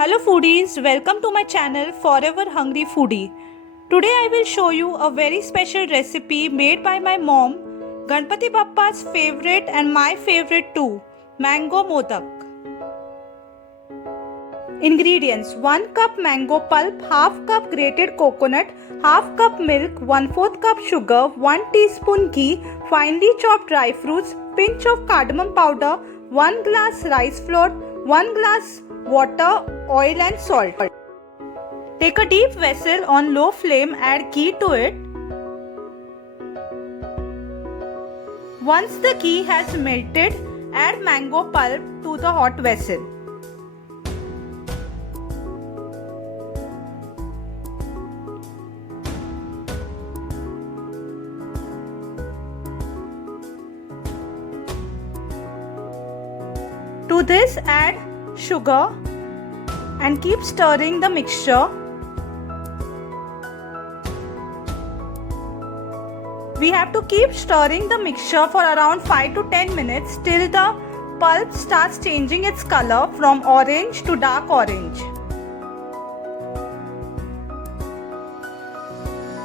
Hello foodies, welcome to my channel Forever Hungry Foodie. Today I will show you a very special recipe made by my mom, Ganpati Bappa's favorite and my favorite too, mango modak. Ingredients: 1 cup mango pulp, half cup grated coconut, half cup milk, 1/4 cup sugar, 1 teaspoon ghee, finely chopped dry fruits, pinch of cardamom powder, 1 glass rice flour, 1 glass water, oil and salt. Take a deep vessel on low flame, add ghee to it. Once the ghee has melted, add mango pulp to the hot vessel. To this add sugar and keep stirring the mixture. We have to keep stirring the mixture for around 5 to 10 minutes till the pulp starts changing its color from orange to dark orange.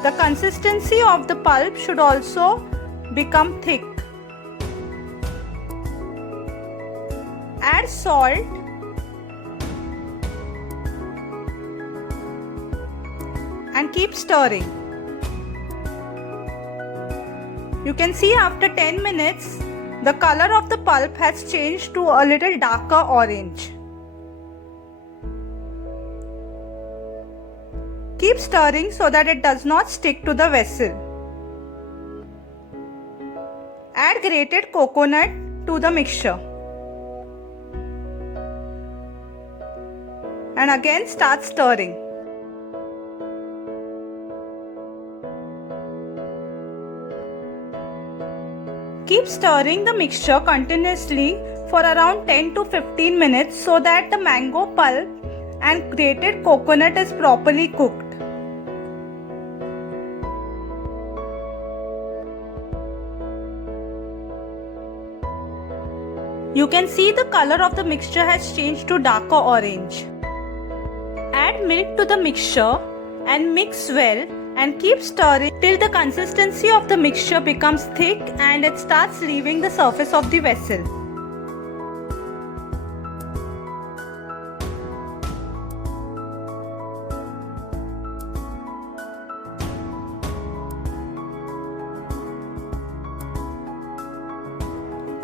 The consistency of the pulp should also become thick. Add salt and keep stirring. You can see after 10 minutes the color of the pulp has changed to a little darker orange. Keep stirring so that it does not stick to the vessel. Add grated coconut to the mixture. And again start stirring. Keep stirring the mixture continuously for around 10 to 15 minutes so that the mango pulp and grated coconut is properly cooked. You can see the color of the mixture has changed to darker orange. Add milk to the mixture and mix well and keep stirring till the consistency of the mixture becomes thick and it starts leaving the surface of the vessel.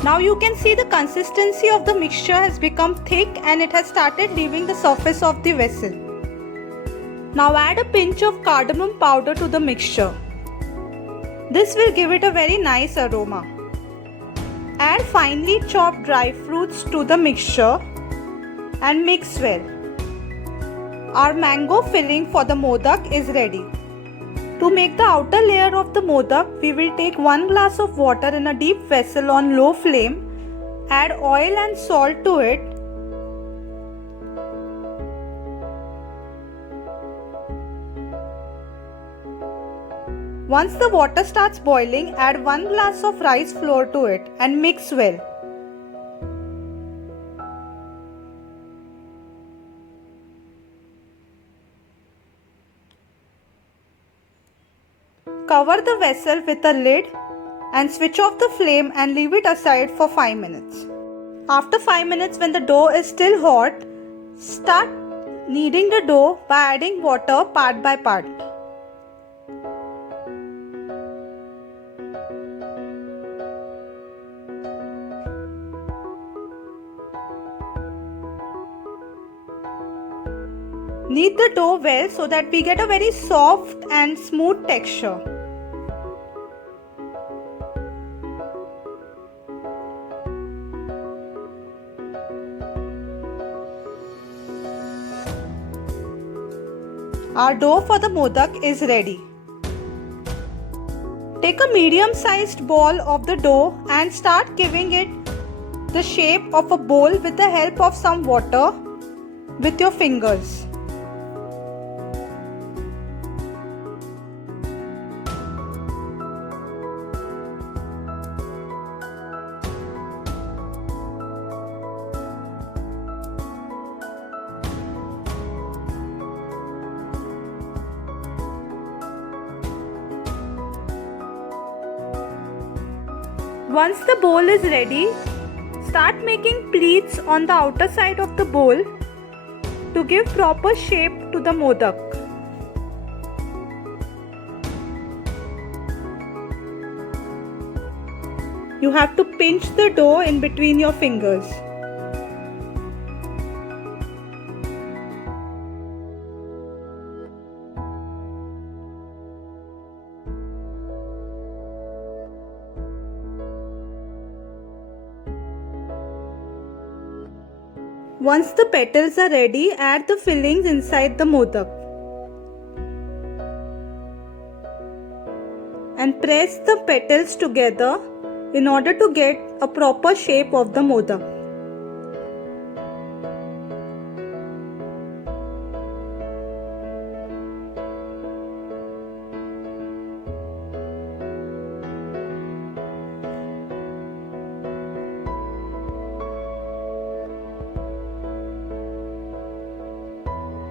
Now you can see the consistency of the mixture has become thick and it has started leaving the surface of the vessel. Now add a pinch of cardamom powder to the mixture. This will give it a very nice aroma. Add finely chopped dry fruits to the mixture and mix well. Our mango filling for the modak is ready. To make the outer layer of the modak, we will take 1 glass of water in a deep vessel on low flame, add oil and salt to it. Once the water starts boiling, add 1 glass of rice flour to it and mix well. Cover the vessel with a lid and switch off the flame and leave it aside for 5 minutes. After 5 minutes, when the dough is still hot, start kneading the dough by adding water part by part. Knead the dough well so that we get a very soft and smooth texture. Our dough for the modak is ready. Take a medium-sized ball of the dough and start giving it the shape of a bowl with the help of some water with your fingers. Once the bowl is ready, start making pleats on the outer side of the bowl to give proper shape to the modak. You have to pinch the dough in between your fingers. Once the petals are ready, add the fillings inside the modak and press the petals together in order to get a proper shape of the modak.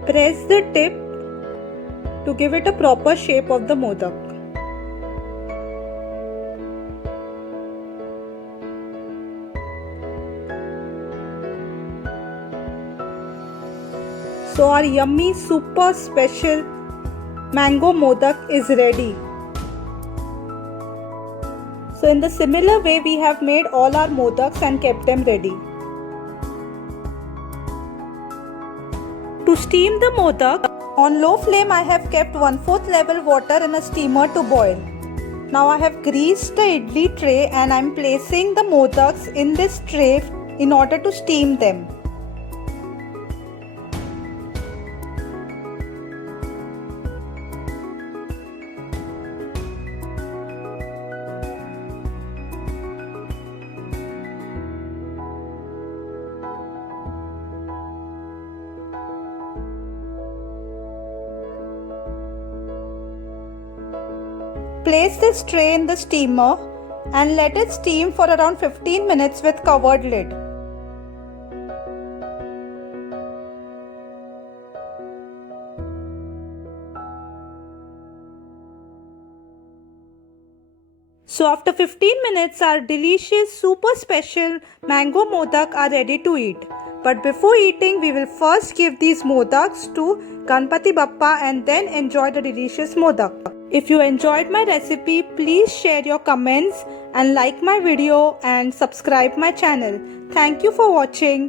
Press the tip to give it a proper shape of the modak. So our yummy super special mango modak is ready. So in the similar way we have made all our modaks and kept them ready. To steam the modak, on low flame I have kept 1/4 level water in a steamer to boil. Now I have greased the idli tray and I am placing the modaks in this tray in order to steam them. Place this tray in the steamer and let it steam for around 15 minutes with covered lid. So after 15 minutes our delicious super special mango modak are ready to eat. But before eating we will first give these modaks to Ganpati Bappa and then enjoy the delicious modak. If you enjoyed my recipe, please share your comments and like my video and subscribe my channel. Thank you for watching.